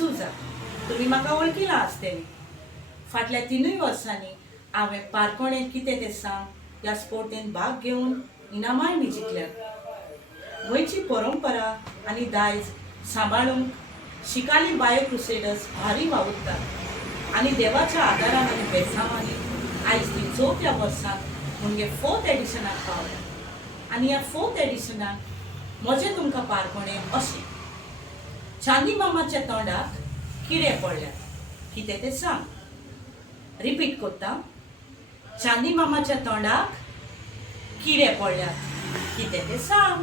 Souza. तुम्ही म्हाका वळखिला आसतली. फाटल्या 3 वर्सांनी हांवें पारकोणें कितें तें सांग ह्या स्पर्धेंत भाग घेवन इनामाय बी जिखल्यात. गोंयची परंपरा आनी दायज सांबाळूंक शिकालीम बायो-क्रुसेडर्स भारी वावुरतात आनी देवाच्या आदारान आनी बेसांवांनी आयज ती 4थ्या वर्सांत म्हणजे 4th एडिशनाक पावल्या. आनी ह्या 4th एडिशनाक म्हजें तुमकां पारकोणें अशें. चांदी मामाच्या तोंडाक किडे पडल्यात कितें तें सांग. रिपीट करता. चांदी मामाच्या तोंडाक किडे पडल्यात कितें तें सांग.